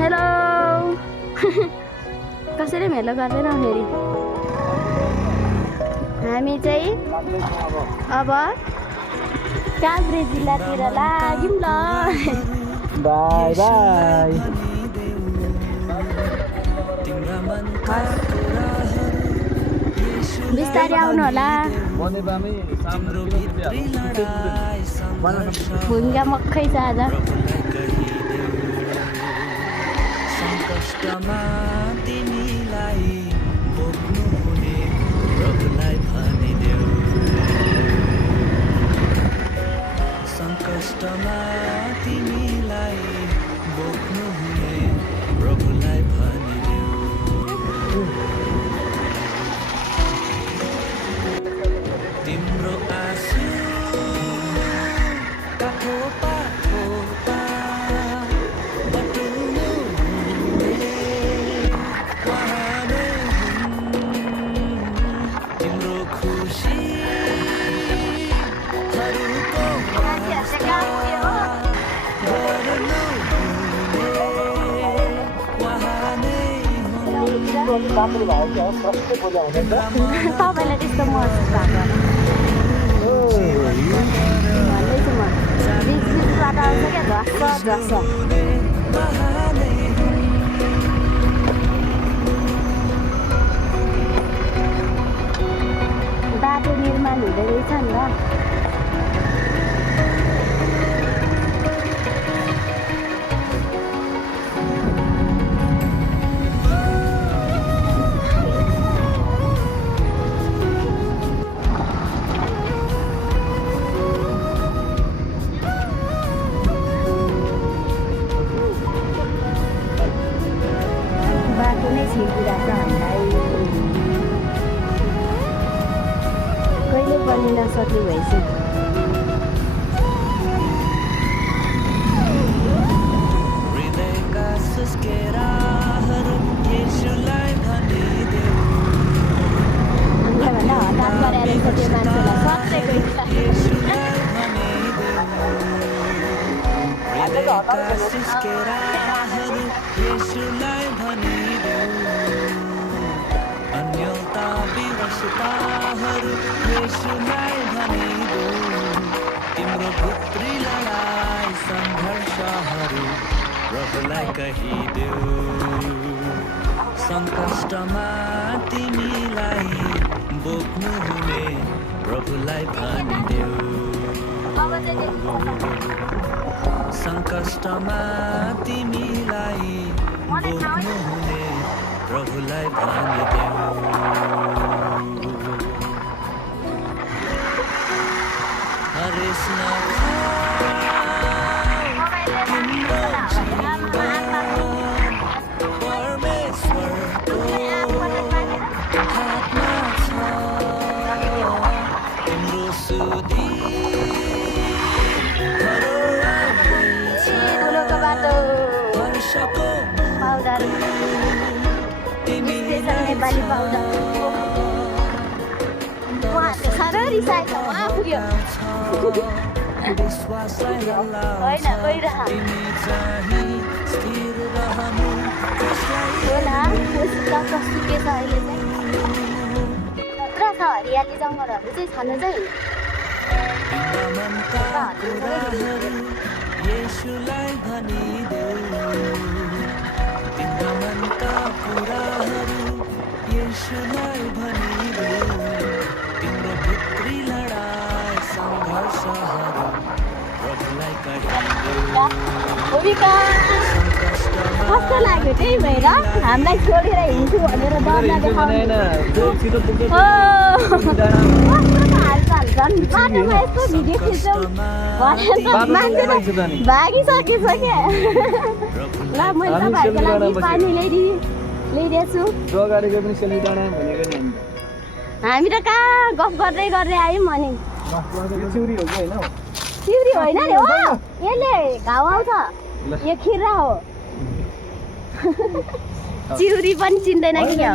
Hello कसरी hello गर्दैन फेरि हामी चाहिँ अब काभ्रे जिल्लातिर लाग्यौँ ल बाई बाई बिस्तारै आउनु होला भूमिका मक्खै छ आज तिमीलाई बोक्नु हुने प्रभुलाई भनिदेऊ सङ्कष्टमा तिमीलाई बोक्नु हुने प्रभुलाई भनिदेऊ तिम्रो आँसु काठो पाठोपा तपाईँलाई त्यस्तो महसुस भएको भन्दैछु म बिच बिचबाट आउँछ क्या झस्स बाटो निर्माण हुँदै रहेछ नि त कहिले बनिन सक्ने भएछ हृदयका सुस्केराहरू येशूलाई भनिदेऊ भन्दा हतार गरेर त्यो मान्छेलाई येशूलाई भनिदेऊ हृदयका सुस्केराहरू येशूलाई भनिदेऊ अन्यता विवशताहरू येशूलाई भनिदेऊ तिम्रो भित्री लडाई सङ्घर्षहरू प्रभुलाई कहिदेऊ सङ्कष्टमा तिमीलाई बोक्नु हुने प्रभुलाई भनिदेऊ सङ्कष्टमा तिमीलाई बोक्नु हुने प्रभुलाई भनिदेऊ हरेस तिम्रो जीवन परमेश्वरको हातमा छ तिम्रो सुधी वर्षको पाउडर नेपाली पाउडर साह्रो रिसाएको उहाँ पुग्यो होइन गइरह होला सुके छ अहिले चाहिँ पुरा छ हरियाली जङ्गलहरू चाहिँ छनु चाहिँ येशूलाई भनिदेऊ तिम्रो मनका कुराहरू येशूलाई भनिदेऊ तिम्रो भित्री लडाई सङ्घर्षहरू प्रभुलाई कहिदेऊ कस्तो लाग्यो त्यही भएर हामीलाई छोडेर हिँड्छु भनेर डर झन् बाटोमा यस्तो भिडियो खिच्छौँ भनेर भागिसकेछ क्या ल मैले तपाईँहरूको लागि पानी ल्याइदिएछु हामी त कहाँ गफ गर्दै आयौँ अनि चिउरी होइन नि हो यसले घाउ आउँछ यो खिर्रा हो चिउरी पनि चिन्दैन कि क्या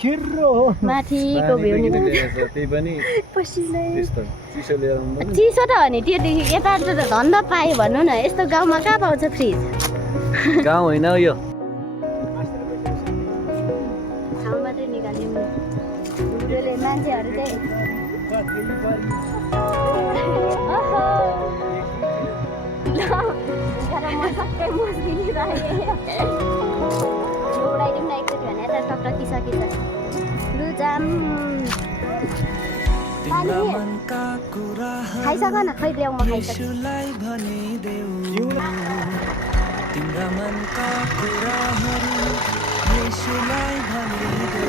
खिर्रो माथिको भ्यू नि त्यही पनि पसिलै त्यस्तो चिसो लिएर आउनु चिसो त हो नि त्योदेखि यता त धन्दा पायो भन्नु न यस्तो गाउँमा कहाँ पाउँछ फ्रिज गाउँ होइन यो ठाउँ मात्रै निकाल्यौँ नि बुढोले मान्छेहरू चाहिँ ओहो ल म सबै मुस्किलिरहेँ उडाइदिउँ न एकचोटि भने यता टक्टकिसकेछ लु जाम खाइसक न खै ल्याउ म खाइसकेँ तिम्रा मनका कुराहरू येशूलाई भनिदेऊ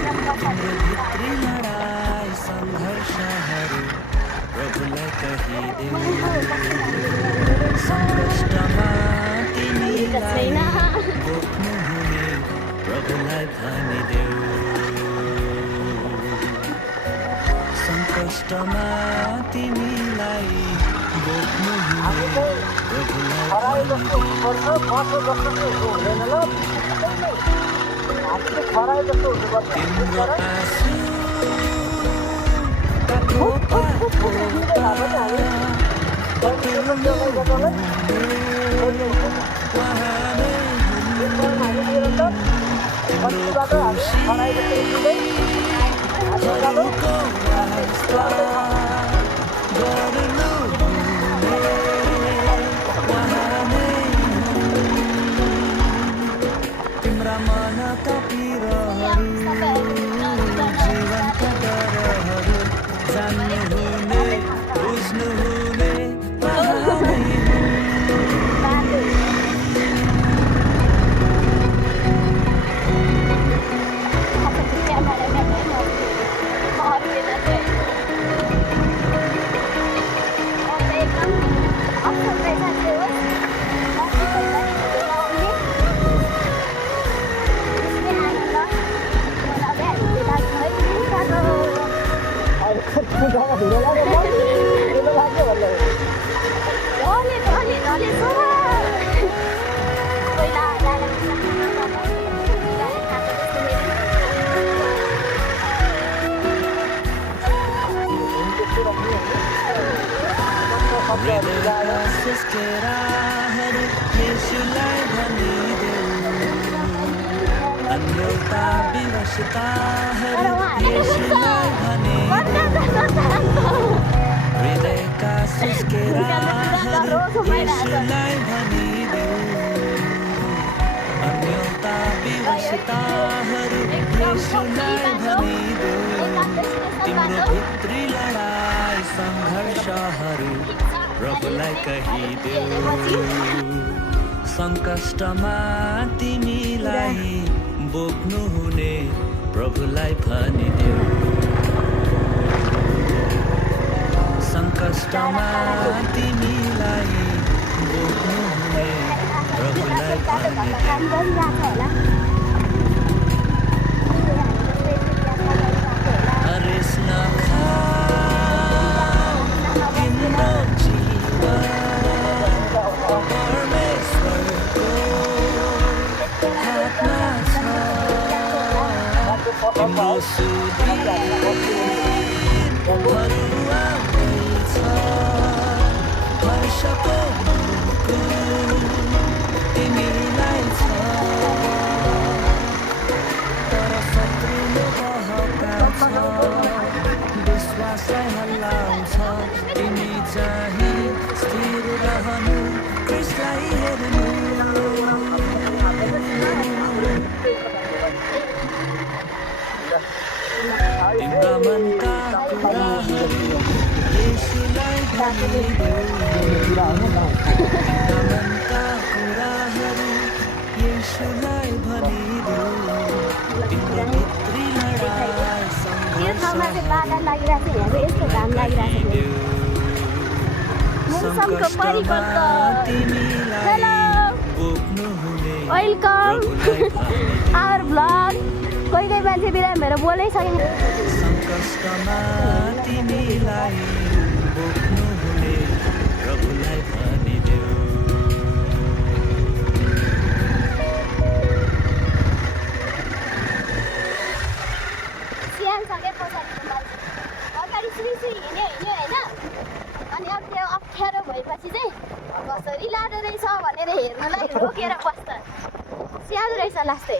तिम्रो भित्री लडाई सङ्घर्षहरू प्रभुलाई कहिदेऊ सङ्कष्टमा तिमीलाई बोक्नु हुने प्रभुलाई भनिदेऊ सङ्कष्टमा तिमीलाई बोक्नु हुने प्रभुलाई तिम्रो आँसु तिम्रा मनका पिरहरू जीवनका डरहरू जान्नु हुने बुझ्नु हुने केराहरू येशूलाई भनिदेऊ अन्यता विवशताहरू येशूलाई भनिदेऊ हृदयका सुस्केराहरू येशूलाई भनिदेऊ अन्यता विवशताहरू येशूलाई भनिदेऊ तिम्रो भित्री लडाई सङ्घर्षहरू प्रभुलाई कहिदेऊ सङ्कष्टमा तिमीलाई बोक्नु हुने प्रभुलाई भनिदेऊ सङ्कष्टमा तिमीलाई बोक्नु हुने प्रभुलाई भनिदेऊ हरेस नखा तिम्रो परमेश्वरको हातमा छ तिम्रो सुधीरहरू आउँदैछ वर्षको मुकुट तिमीलाई छ तर शत्रुले बहकाउँछ विश्वासलाई हल्लाउँछ तिमी चाहिँ स्थिर रहनु क्रिस्टलाई हेर्नु तिम्रा मनका कुराहरू येशूलाई भनिदेऊ तिम्रा मनका कुराहरू येशूलाई भनिदेऊ तिम्रो भित्री लडाई वेलकम आवर ब्लग कोही कोही मान्छे बिरामीहरू बोलिसकेन सङ्कष्टमा तिमीलाई बोक्नु हुने प्रभुलाई भनिदेऊ अप्ठ्यारो भएपछि चाहिँ कसरी लाँदो रहेछ भनेर हेर्नलाई रोकेर बस्छ स्याहार्दो रहेछ लास्टै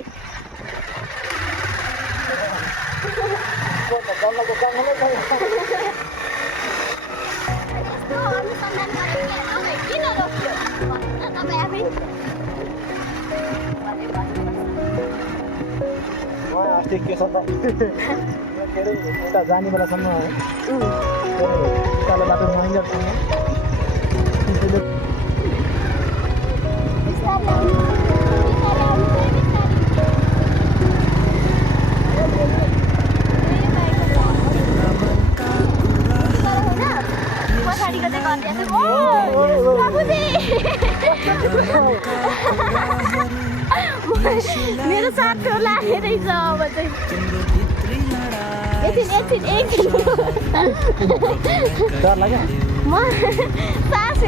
यस्तो अनुसन्धान गरेर तपाईँ किन रोक्यो भन्नु न तपाईँ आफै अस्ति के छ त के अरे उता जाने बेलासम्म उकालो बाटो महिनासम्म बिस्तारै आउनु पछाडिको चाहिँ गरिदिएको मेरो साथो लागेरहेछ अब चाहिँ एकछिन डर लाग्यो म सास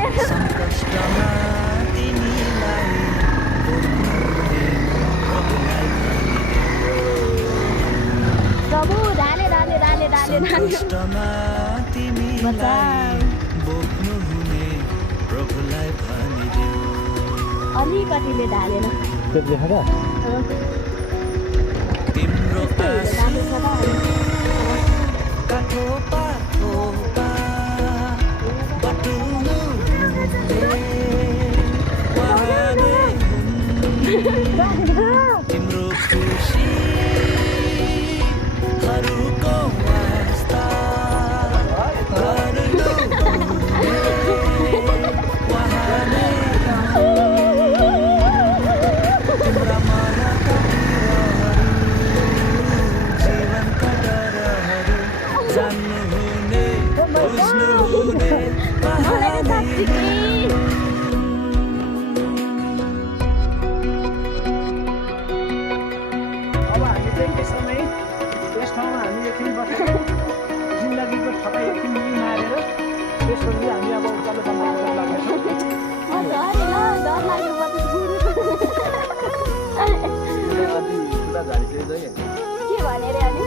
प्रभु डाले अलिकतिले ढालेन त्यो देख त तिम्रो राम्रो छ काठो पाठोपा बटुलो तिम्रो खुसीहरूको वास्ता तिम्रा मनका जीवनका डरहरू जान्नुहुने बुझ्नुहुने अब हामी चाहिँ त्यसमै त्यस ठाउँमा हामी एकछिन बसेर जिन्दगीको थकाइ एकछिन मारेर त्यसपछि हामी अब उकालो बाटो लाग्नेछौँ डर लाग्यो के भनेर अनि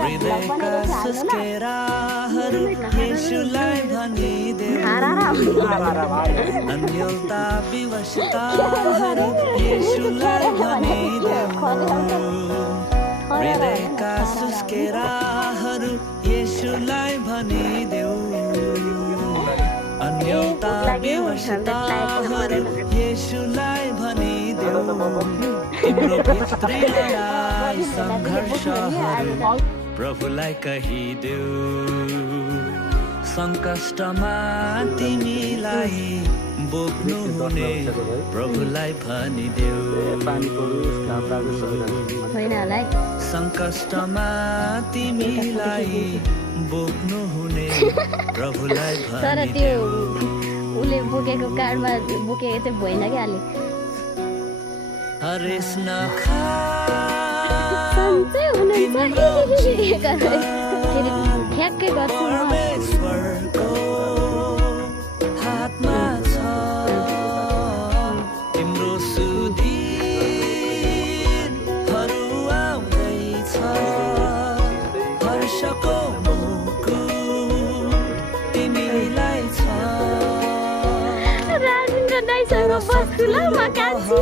हृदयका सुस्केराहरू येशूलाई भनिदेऊ अन्यलता विवशताहरू येशूलाई भनिदेऊ हृदयका सुस्केराहरू येशूलाई भनिदेऊ अन्यलता विवशताहरू येशूलाई भनिदेऊ तिम्रो भित्री लडाई सङ्घर्षहरू प्रभुलाई कहिदेऊ सङ्कष्टमा तिमीलाई बोक्नु हुने प्रभुलाई भनिदेऊ सङ्कष्टमा तिमीलाई बोक्नु हुने प्रभुलाई तर त्यो भनिदेऊ उसले बोकेको कार्डमा बोकेको चाहिँ भएन क्या अलि हरेस नखा सन्चै हुनुहुन्छ ठ्याक्कै गर्छु म परमेश्वरको हातमा छ तिम्रो सुदिनहरू आउँदैछ हर्षको मुकुट तिमीलाई छ राजेन्द्र दाइसँग बस्छु ल म कान्छी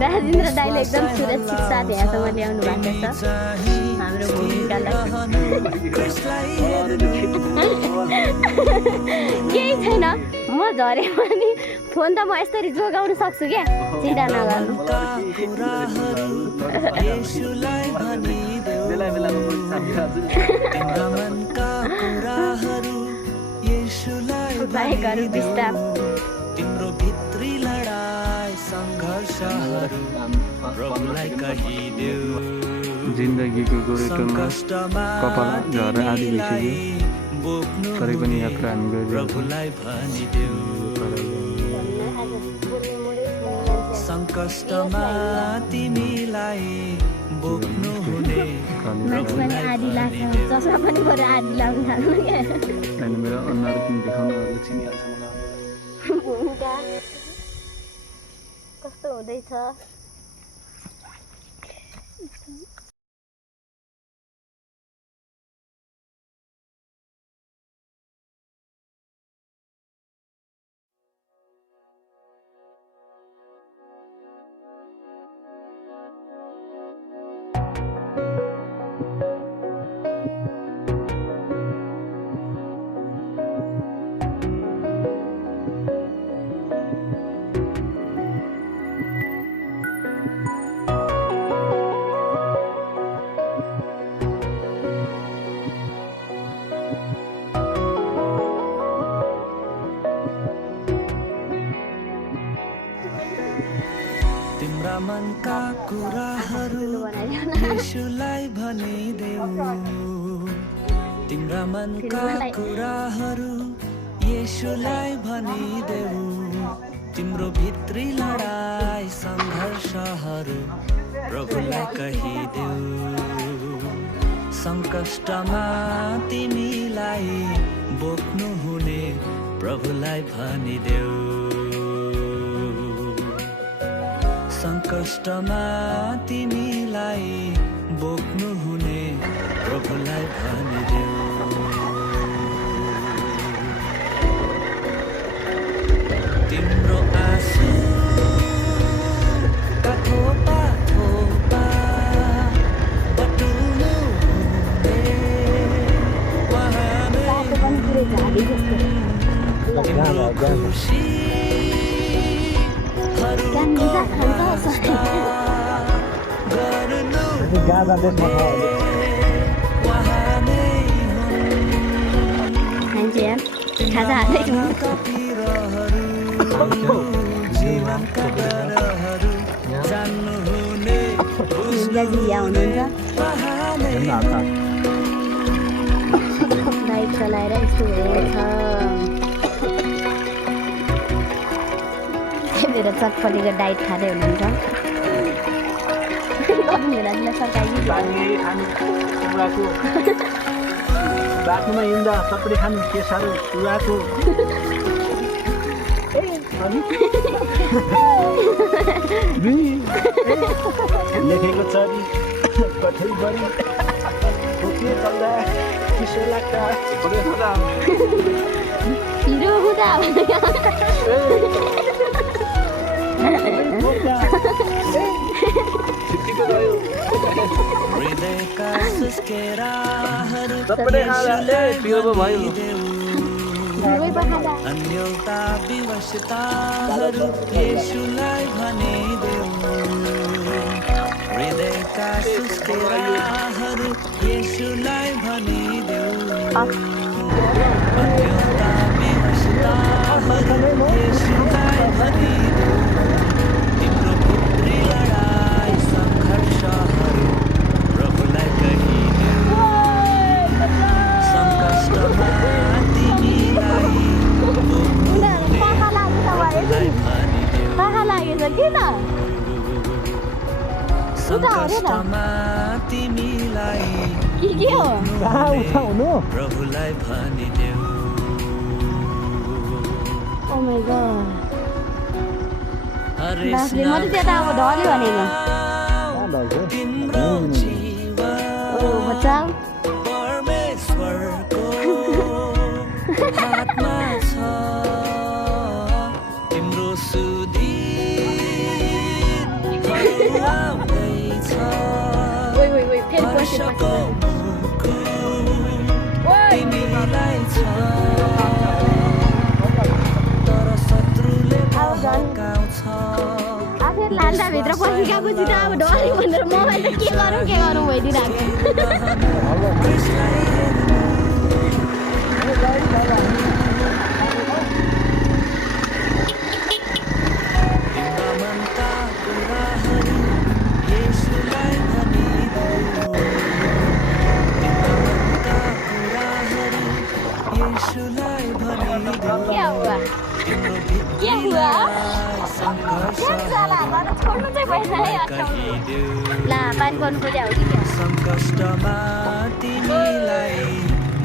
राजेन्द्र दाइले एकदम सुरक्षित साथ यहाँसम्म ल्याउनु भएको छ हाम्रो भूमिकालाई केही छैन म झरे पनि फोन त म यसरी जोगाउन सक्छु क्या चिन्ता नगर्नु बाइकहरू डिस्टर्ब तिम्रो भित्री लडाई सङ्घर्षहरू प्रभुलाई कहिदेऊ जिन्दगीको गोरेटोमा कपाल झरेर आदि भइसक्यो तरै पनि यात्रा हामी गरिरहेको प्रभुलाई भनिदेऊ सङ्कष्टमा तिमीलाई बोक्नु हुने मान्छे पनि आधी लाग्छ चस्मा पनि बरु आधी लाउनु थाल्नु क्या होइन मेरो अनुहार किन देखाउनु चिनिहाल्छ मलाई भूमिका कस्तो हुँदैछ तिम्रा मनका कुराहरू येशूलाई भनिदेऊ तिम्रा मनका कुराहरू येशूलाई भनिदेऊ तिम्रो भित्री लडाई सङ्घर्षहरू प्रभुलाई कहिदेऊ सङ्कष्टमा तिमीलाई बोक्नु हुने प्रभुलाई भनिदेऊ सङ्कष्टमा तिमीलाई बोक्नु हुने प्रभुलाई भनिदेऊ तिम्रो आँसु थोपा थोपा बटुल्नु हुने उहाँले तिम्रो खुसी गाजा देशमा छ मान्छे खाजा हाल्दैछु भूमिकाजी यहाँ हुनुहुन्छ बाइक चलाएर यस्तो हुँदैछ मेरो चटपटीको डाइट खाँदै हुनुहुन्छ बाटोमा हिँड्दा चटपटी खानु के साह्रो चुवाको लेखेको चरी कठैभरि खोकी चल्दा चिसो लाग्दा हिरो हुँदा हृदयका सुस्केराहरू अन्यलता विवशताहरू येशूलाई भनिदेऊ हृदयका सुस्केराहरू येशूलाई भनिदेऊ अन्यलता विवशताहरू येशूलाई भनिदेऊ तिम्रो भित्री लडाई सङ्घर्षहरू प्रभुलाई कहिदेऊ सङ्कष्टमा तिमीलाई सङ्कष्टमा तिमीलाई प्रभुलाई भनिदेऊ Oh my god. हरेसना म त त्यता अब ढल्यो भनेको तिम्रो जीवन बचाउ परमेश्वरको हातमा छ तिम्रो सुधीर आउँदैछ वर्षको तिमीलाई छ तर शत्रुले भड्काउँछ आफै लान्दाभित्र पसिगएको छु त अब ढल्यो भनेर मोबाइल त के गरौँ भइदिरहेको क्या हुआ? क्या साला? आउनु चाहिँ भएन है अठाउनु ला पानी पर्नु खोज्या हो कि क्या सङ्कष्टमा तिमीलाई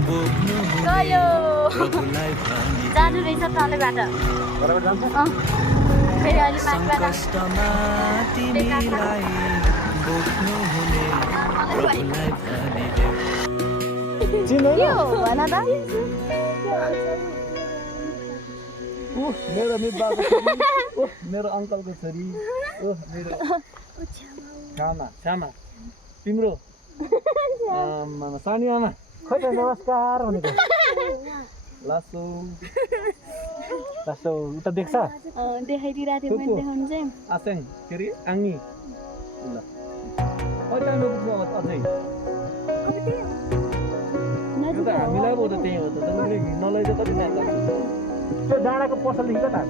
बोक्नु गयो प्रभुलाई भनी जानु रहेछ तलबाट फेरि अहिले माथिबाट सङ्कष्टमा तिमीलाई बोक्नु हुने प्रभुलाई भनिदेऊ के हो भन त मेरो बाबु छोरी मेरो अङ्कलको छोरी मेरो श्यामा तिम्रो सानी आमा खै त नमस्कार भनेको लासो उता देख्छ देखाइदिइरहेको थियो मैले देखाउनु चाहिँ आसेङ के अरे आङ्गी ल कहिले नपुग्नु अझै यो त हामीलाई पो त त्यही हो त तपाईँले नलैजा कति टाइम लाग्छ त्यो डाँडाको पसलदेखि कता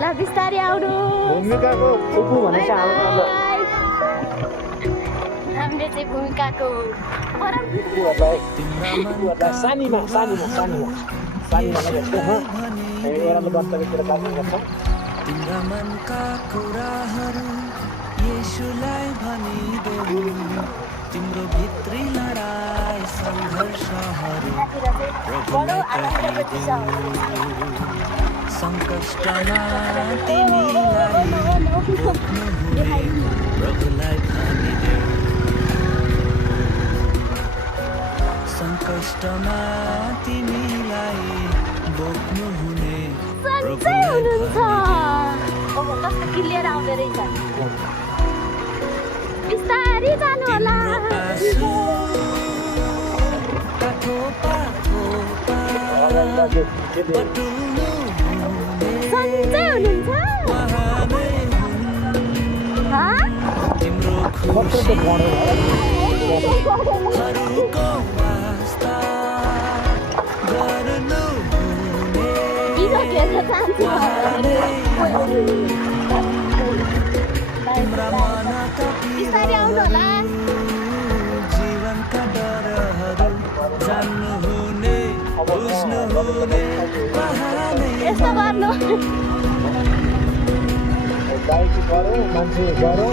ल बिस्तारै आउनु भूमिकाको फुपू भनेर हामीले चाहिँ भूमिकाको सानीमा एराले गन्तव्यतिर बाँच्नु गर्छ तिम्रा मनका कुराहरू येशूलाई भनिदेऊ तिम्रो भित्री लडाई सङ्घर्षहरू प्रभुलाई कहिदेऊ सङ्कष्टमा तिमीलाई बोक्नु हुने प्रभुलाई भनिदेऊ सङ्कष्टमा तिमीलाई बोक्नु हुने प्रभुलाई कस्तो क्लियर आउँदो रहेछ बिस्तारै जानु होला सन्चै हुनुहुन्छ बिस्तारै आउनु होला जीवनका डरहरू जान्नु हुने बुझ्नु हुने यस्तो गर्नु मान्छे गरौँ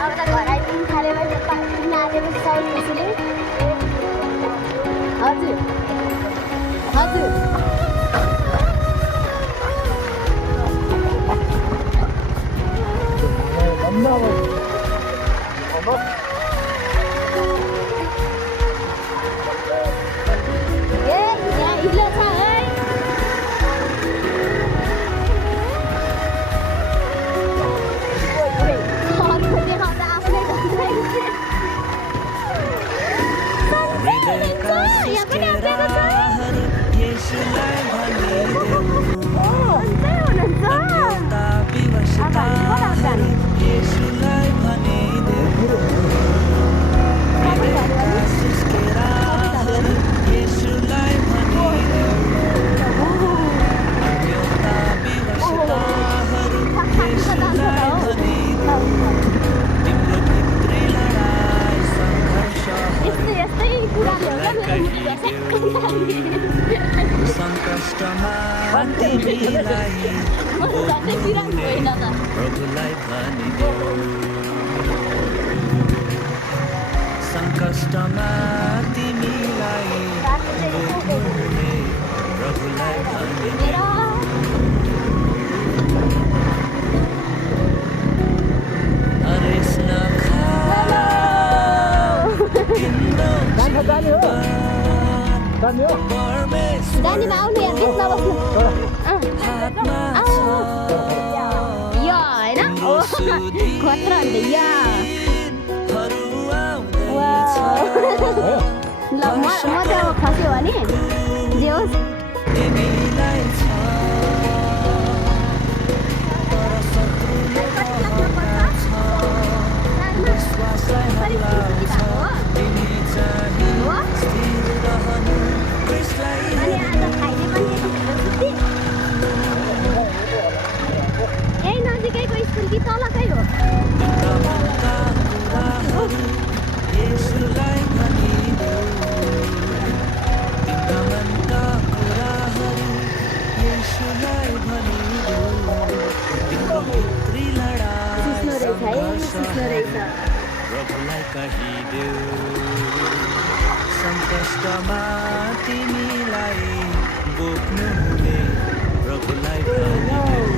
अब त घर आइपुग्नु थाल्यो भने नाचेपछि साउन्ड खुसीले हजुर हजुर यहाँ हिलो छ है देखाउँदा आफ्नै यहाँ पनि अप्ठ्यारो छ येशूलाई भनिदेऊ सन्चै हुनुहुन्छ येशूलाई भनिदेऊ हृदयका सुस्केराहरू येशूलाई भनिदेऊ अन्यथा विवशताहरू येशूलाई भनिदेऊ तिम्रो भित्री लडाई सङ्घर्षहरू यस्तै कुराले होला सङ्कष्टमा तिमीलाई बोक्नु हुने प्रभुलाई भनिदेऊ सङ्कष्टमा तिमीलाई बोक्नु हुने प्रभुलाई भनिदेऊ हरेस गाडीमा आउने यहाँ बिच नबस्नु यो होइन खतरा अन्त या ल म चाहिँ अब खस्यो भने जे होस् यही नजिकैको स्कुल कि तलकै हो यसुलाई भनिदेऊ तिम्रा मनका कुराहरू यसुलाई भनिदेऊ तिम्रो भित्री लडाई सङ्घर्ष प्रभुलाई कहिदेऊ सङ्कष्टमा तिमीलाई बोक्नु हुने प्रभुलाई भनिदेऊ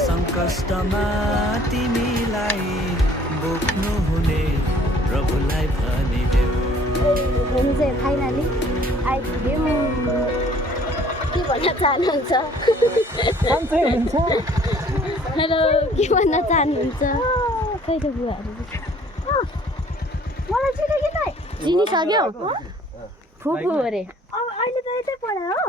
सङ्कष्टमा तिमीलाई बोक्नु हुने प्रभुलाई भनिदेऊ हामी चाहिँ फाइनली आइपुग्यौँ के भन्न चाहनुहुन्छ हेलो के भन्न चाहनुहुन्छ खै त बुवाहरू मलाई चिनिसक्यौ फुफू अरे अब अहिले त यतै पढा हो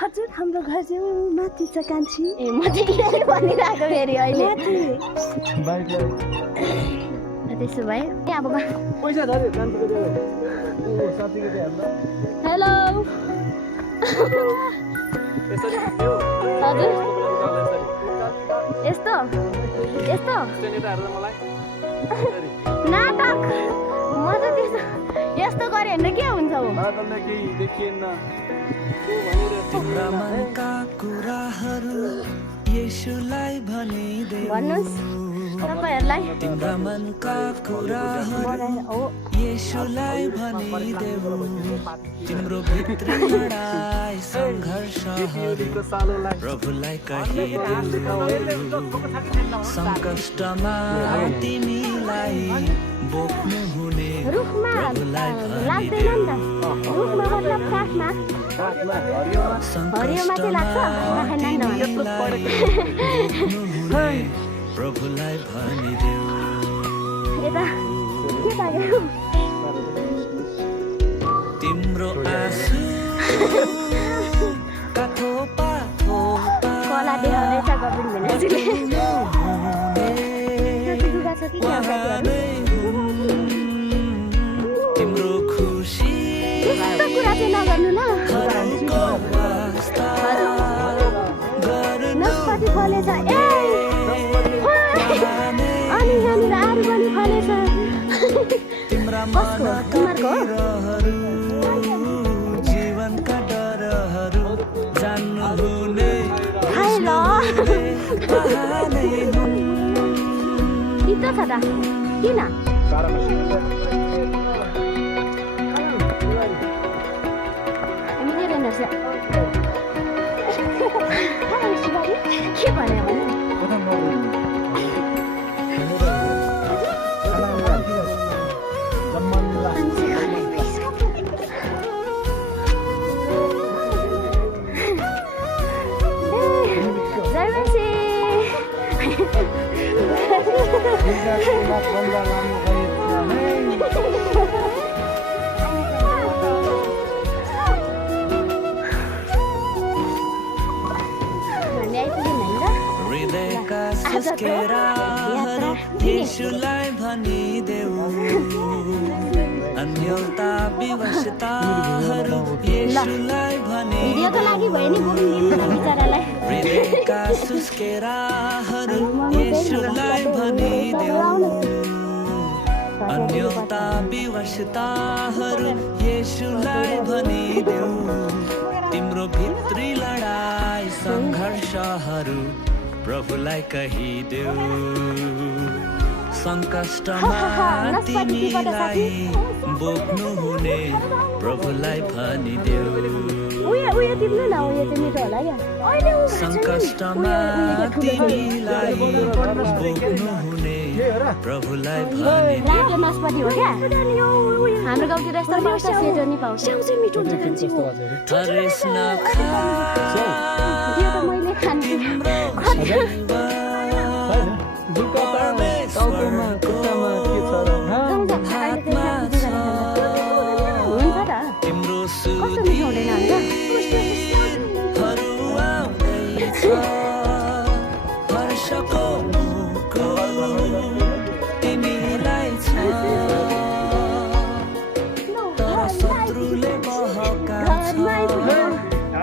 हजुर हाम्रो घर चाहिँ माथि छ कान्छी ए म चाहिँ भनिरहेको फेरि अहिले त्यसो भए अब पैसा धरे हेलो हजुर यस्तो यस्तो नाटक म त त्यस्तो यस्तो गऱ्यो भने के हुन्छ हौ तिम्रा मनका कुराहरू यसुलाई भनिदेऊ भन्नुहोस् तपाईँहरूलाई तिम्रा मनका कुराहरू यसुलाई भनिदेऊ तिम्रो भित्री लडाई सङ्घर्षहरू प्रभुलाई कहिदेऊ सङ्कष्टमा तिमीलाई बोक्नु हुने रुखमा प्रभुलाई लाग्दैन नि त रुखमा मतलब काठमा हरियोमा चाहिँ लाग्छ प्रभुलाई भनिदेऊ यता के लाग्यो तिम्रो आँसु काठो पाठो कला देखाउँदैछ गबिन भेनाजीले तिम्रो खुसी यस्तो कुरा चाहिँ नगर्नु ल नस्पति फलेछ ए अनि यहाँनिर अरू पनि फलेछ तिमीहरूको जीवनका डरहरू जान्नु हुने खाए ल इतो छ त किन हामीले रहेनछ के भन्यो भने हृदयका सुस्केराहरू यसुलाई भनिदेऊ अन्यलता विवशताहरू यसुलाई भिडियोको लागि भयो नि बुकिङ दिनु बिचारालाई हृदयका सुस्केराहरू यसुलाई भनिदेऊ अन्यलता विवशताहरू यसुलाई भनिदेऊ तिम्रो भित्री लडाई सङ्घर्षहरू प्रभुलाई कहिदेऊ सङ्कष्टमा तिमीलाई बोक्नु हुने प्रभुलाई भनिदेऊ उयो तिम्रो न उयो चाहिँ मिठो होला क्या सङ्कष्टमा तिमीलाई बोक्नु हुने प्रभुलाई भनिदेऊ रातो नास्पाती हो क्या हाम्रो गाउँतिर यस्तो पाउँछ सेतो नि पाउँछ मिठो हुन्छ कान्छी हो हरेस नखा त्यो त मैले खान्छु हुन्छ त तिम्रो कस्तो मिठो हुँदैन हुन्छ हर्षको मुखको तिमीलाई छ तर शत्रुले बहकाउँछ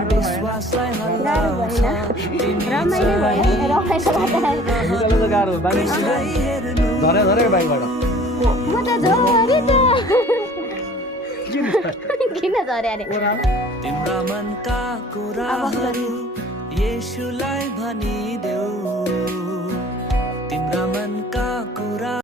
विश्वासलाई हल्लाउँछ भएन रमाइलो भयो रमाइलो गर्दा उकालो त गाह्रो बानी झरे झरे बाइकबाट म त झरे त किन झरे अरे तिम्रा मनका कुराहरू येशूलाई भनिदेऊ तिम्रा मनका कुरा